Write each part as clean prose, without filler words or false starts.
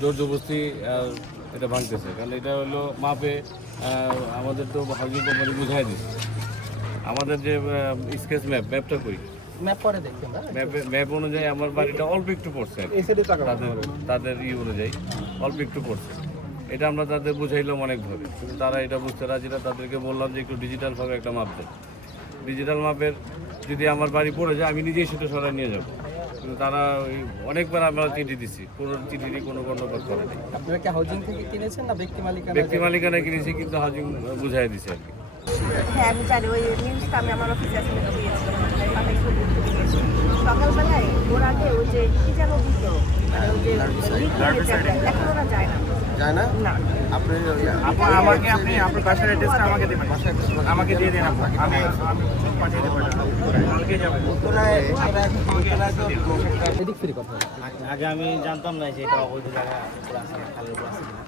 জোর জবরদস্তি এটা ভাঙতেছে, কারণ এটা হলো মাপে আমাদের তো হাউজিং কোম্পানি বুঝাই দিচ্ছে। আমাদের যে স্কেচ ম্যাপটা কই, ম্যাপ পরে দেখি আমরা। ম্যাপ অনুযায়ী আমার বাড়িটা অল্প একটু পড়ছে আর কি। তাদের অনুযায়ী অল্প একটু পড়ছে। এটা আমরা তাদের বুঝাইলাম অনেকভাবে, কিন্তু তারা এটা বুঝতে রাজি না। তাদেরকে বললাম যে একটু ডিজিটালভাবে একটা মাপ দেন। ডিজিটাল মাপের যদি আমার বাড়ি পড়ে যায় আমি নিজেই সেটা সরাই নিয়ে যাবো, কিন্তু তারা অনেকবার আমরা চিঠি দিচ্ছি, কোনো চিঠি দিয়ে কোনো কর্ণপাত করে নেই। আপনারা কি হাউজিং থেকে কিনেছেন না ব্যক্তি মালিকানা? ব্যক্তি মালিকানা কিনেছি, কিন্তু হাউজিং বুঝাই দিছে আর কি। হ্যাঁ আমি জানি, ওই নিউজটা আমি আমার অফিসে আসলে দিয়েছিলাম। সকালবেলায় ওর আগে ওই যে কি যেন দিত, মানে ওই যে এখন ওরা যায় না। যায় না? না আপনি আমাকে আপনি আপনার বাসার অ্যাড্রেসটা আমাকে দেবেন, আমাকে দিয়ে দেন। আমি পাঠিয়ে দেবো, কালকে যাবো। এদিক ফ্রি কথা। আগে আমি জানতাম না যে এটা অবৈধ জায়গা আছে, খালের উপর আছে কিনা।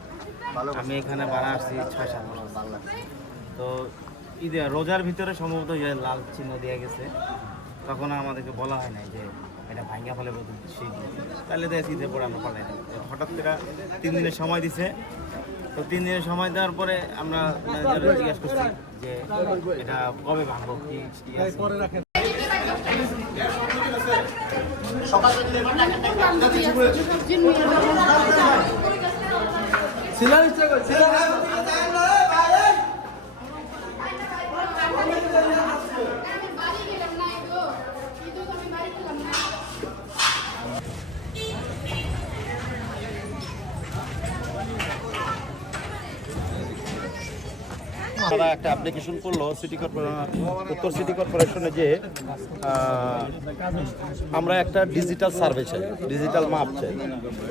আমি এখানে ভাড়া আসছি 6-7 মাস। তো ঈদে রোজার ভিতরে সম্ভবত যে লাল চিহ্ন দেওয়া গেছে, তখন আমাদেরকে বলা হয় নাই যে এটা ভাঙ্গা ফেলে সেই তাহলে দেয় ঈদের পরে আমরা পালাই। হঠাৎ করে 3 দিনের সময় দিছে। তো 3 দিনের সময় দেওয়ার পরে আমরা জিজ্ঞাসা করছি যে এটা কবে ভাঙবো, কি আছে। তারা একটা অ্যাপ্লিকেশন করলো সিটি কর্পোরেশন, উত্তর সিটি কর্পোরেশনে, যে আমরা একটা ডিজিটাল সার্ভে চাই, ডিজিটাল মাপ চাই।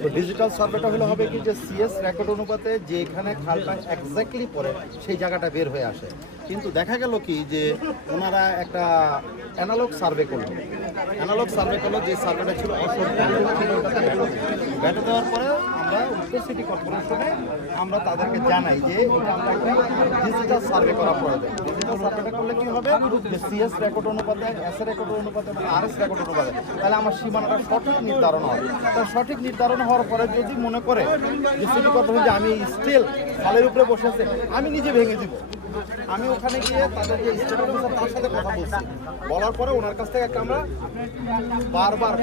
তো ডিজিটাল সার্ভেটা হলে হবে কি, যে সিএস রেকর্ড অনুপাতে যেখানে খালটা এক্স্যাক্টলি পড়ে সেই জায়গাটা বের হয়ে আসে। কিন্তু দেখা গেল কি, যে ওনারা একটা অ্যানালগ সার্ভে করলো। অ্যানালগ সার্ভে করলো, যে সার্ভেটা ছিল ব্যাটা দেওয়ার পরে আমরা উত্তর সিটি কর্পোরেশনে আমরা তাদেরকে জানাই যে এটা আমরা একটা ডিজিটাল সার্ভে করা প্রয়োজন। ডিজিটাল সার্ভেটা করলে কি হবে, যে সিএস রেকর্ড অনুপাতে, এস রেকর্ড অনুপাতে এবং আরএস রেকর্ড অনুপাতে, তাহলে আমার সীমানাটা সঠিক নির্ধারণ হয়। তার সঠিক নির্ধারণ হওয়ার পরে যদি মনে করে যে সিটি কর্পোরেশন যে আমি স্টিল খালের উপরে বসে আছে, আমি নিজে ভেঙে দিব, আমি ওখানে গিয়ে তাদের যে স্টেট অফিসার তার সাথে কথা বলছি। বলার পরে ওনার কাছ থেকে একটা আমরা বারবার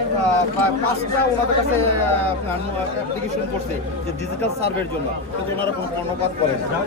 প্রায় 5টা ওনাদের কাছে অ্যাপ্লিকেশন করছি যে ডিজিটাল সার্ভের জন্য, কিন্তু ওনারা কোনো কর্ণপাত করেন না।